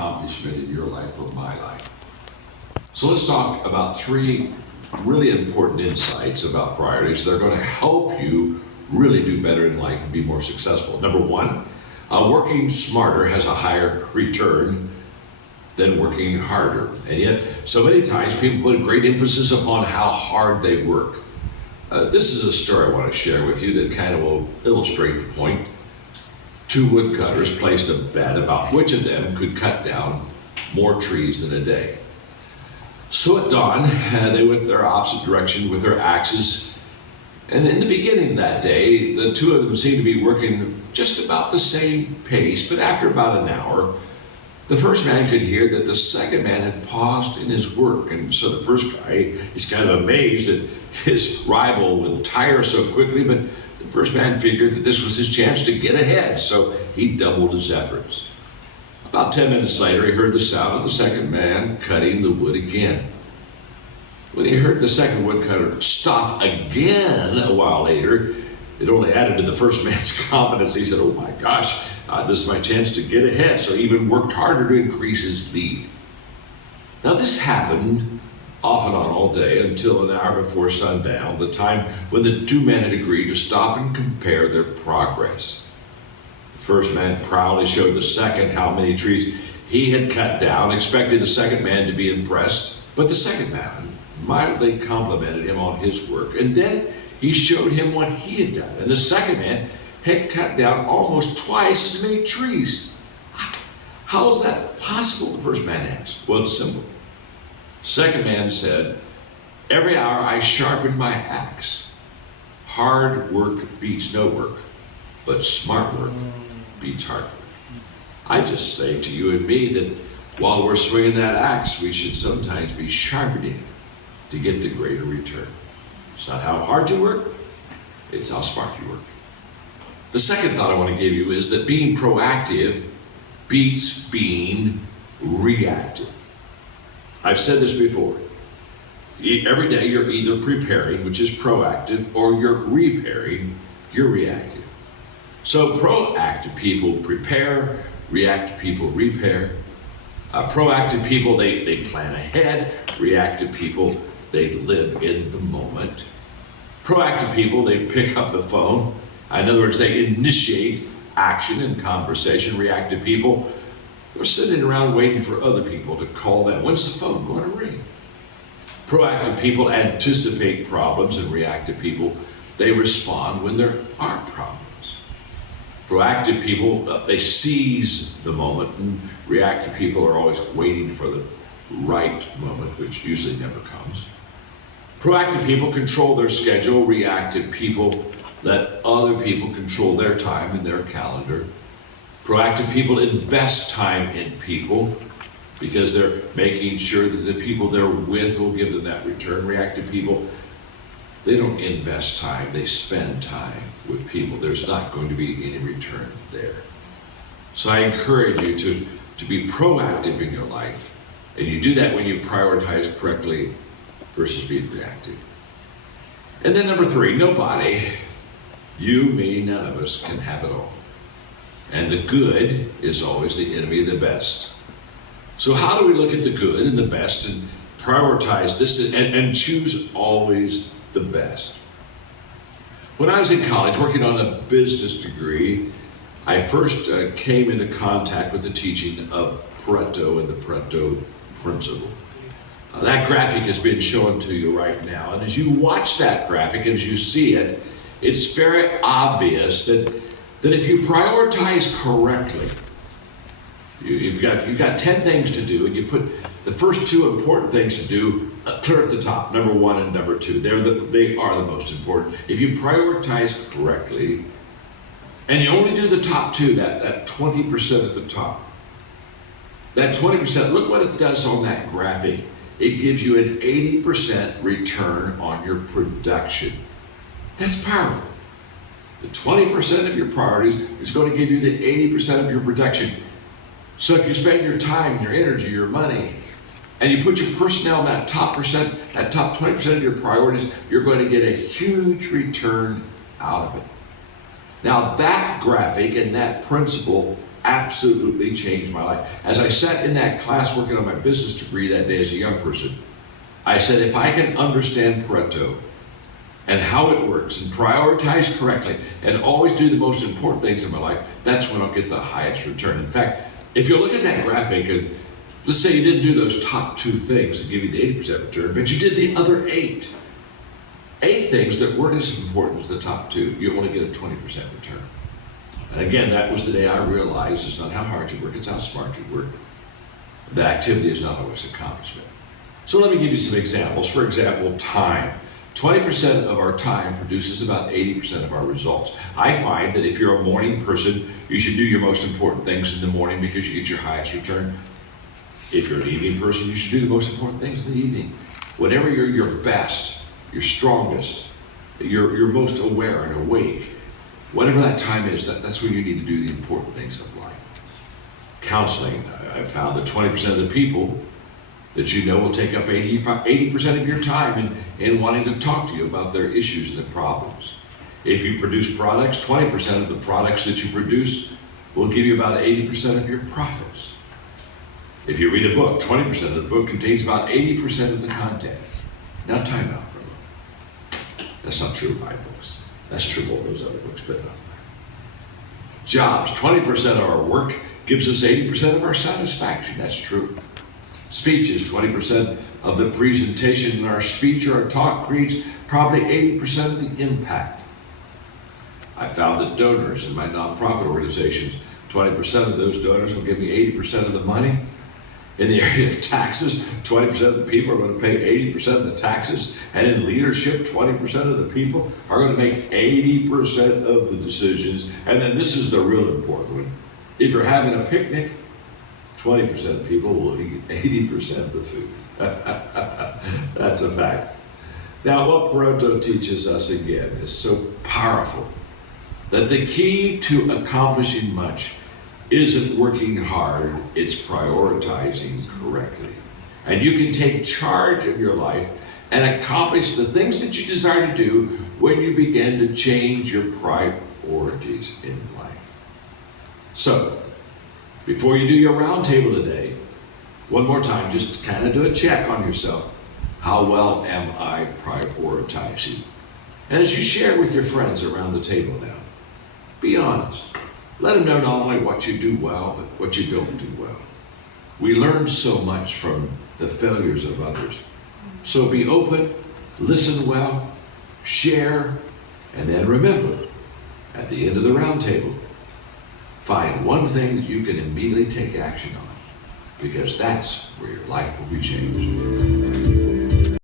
accomplishment in your life or my life. So let's talk about three really important insights about priorities that are going to help you really do better in life and be more successful. Number one, working smarter has a higher return than working harder. And yet, so many times people put great emphasis upon how hard they work. This is a story I want to share with you that kind of will illustrate the point. Two woodcutters placed a bet about which of them could cut down more trees in a day. So at dawn, they went their opposite direction with their axes. And in the beginning of that day, the two of them seemed to be working just about the same pace, but after about an hour, the first man could hear that the second man had paused in his work. And so the first guy is kind of amazed that his rival would tire so quickly, but the first man figured that this was his chance to get ahead, so he doubled his efforts. About 10 minutes later, he heard the sound of the second man cutting the wood again. When he heard the second woodcutter stop again a while later, it only added to the first man's confidence. He said, "Oh my gosh, this is my chance to get ahead." So he even worked harder to increase his lead. Now this happened off and on all day until an hour before sundown, the time when the two men had agreed to stop and compare their progress. The first man proudly showed the second how many trees he had cut down, expecting the second man to be impressed. But the second man mildly complimented him on his work, and then he showed him what he had done. And the second man had cut down almost twice as many trees. How is that possible? The first man asked. Well, it's simple. The second man said, "Every hour I sharpen my axe. Hard work beats no work, but smart work beats hard work." I just say to you and me that while we're swinging that axe, we should sometimes be sharpening it to get the greater return. It's not how hard you work, it's how smart you work. The second thought I want to give you is that being proactive beats being reactive. I've said this before. Every day you're either preparing, which is proactive, or you're repairing, you're reactive. So proactive people prepare, reactive people repair. Proactive people, they plan ahead. Reactive people, they live in the moment. Proactive people, they pick up the phone. In other words, they initiate action and conversation. Reactive people, they're sitting around waiting for other people to call them. When's the phone going to ring? Proactive people anticipate problems, and reactive people, they respond when there are problems. Proactive people, they seize the moment, and reactive people are always waiting for the right moment, which usually never comes. Proactive people control their schedule. Reactive people let other people control their time and their calendar. Proactive people invest time in people because they're making sure that the people they're with will give them that return. Reactive people, they don't invest time, they spend time with people. There's not going to be any return there. So I encourage you to be proactive in your life. And you do that when you prioritize correctly versus being reactive. And then number three, nobody, you, me, none of us can have it all. And the good is always the enemy of the best. So how do we look at the good and the best and prioritize this and choose always the best? When I was in college working on a business degree, I first came into contact with the teaching of Pareto and the Pareto principle. That graphic has been shown to you right now, and as you watch that graphic, as you see it, it's very obvious that if you prioritize correctly, you've got 10 things to do, and you put the first two important things to do clear at the top, number one and number two. They are the most important. If you prioritize correctly, and you only do the top two, that 20% at the top, that 20%, look what it does on that graphic. It gives you an 80% return on your production. That's powerful. The 20% of your priorities is going to give you the 80% of your production. So if you spend your time, your energy, your money, and you put your personnel in that top percent, that top 20% of your priorities, you're going to get a huge return out of it. Now that graphic and that principle absolutely changed my life. As I sat in that class working on my business degree that day as a young person, I said, if I can understand Pareto and how it works and prioritize correctly and always do the most important things in my life, that's when I'll get the highest return. In fact, if you look at that graphic, and let's say you didn't do those top 2 things to give you the 80% return, but you did the other 8 things that weren't as important as the top 2, you only get a 20% return. And again, that was the day I realized it's not how hard you work, it's how smart you work. The activity is not always accomplishment. So let me give you some examples. For example, time. 20% of our time produces about 80% of our results. I find that if you're a morning person, you should do your most important things in the morning because you get your highest return. If you're an evening person, you should do the most important things in the evening. Whenever you're your best, your strongest, you're most aware and awake, whatever that time is, that's when you need to do the important things of life. Counseling. I've found that 20% of the people that you know will take up 80% of your time in wanting to talk to you about their issues and their problems. If you produce products, 20% of the products that you produce will give you about 80% of your profits. If you read a book, 20% of the book contains about 80% of the content. Now time out for a moment. That's not true of my books. That's true of all those other books, but not mine. Jobs, 20% of our work gives us 80% of our satisfaction. That's true. Speeches, 20% of the presentation in our speech or our talk creates probably 80% of the impact. I found that donors in my nonprofit organizations, 20% of those donors will give me 80% of the money. In the area of taxes, 20% of the people are going to pay 80% of the taxes. And in leadership, 20% of the people are going to make 80% of the decisions. And then this is the real important one. If you're having a picnic, 20% of people will eat 80% of the food. That's a fact. Now, what Pareto teaches us again is so powerful that the key to accomplishing much isn't working hard, it's prioritizing correctly. And you can take charge of your life and accomplish the things that you desire to do when you begin to change your priorities in life. So, before you do your roundtable today, one more time, just kind of do a check on yourself. How well am I prioritizing? And as you share with your friends around the table now, be honest. Let them know not only what you do well, but what you don't do well. We learn so much from the failures of others. So be open, listen well, share, and then remember, at the end of the roundtable, find one thing that you can immediately take action on, because that's where your life will be changed.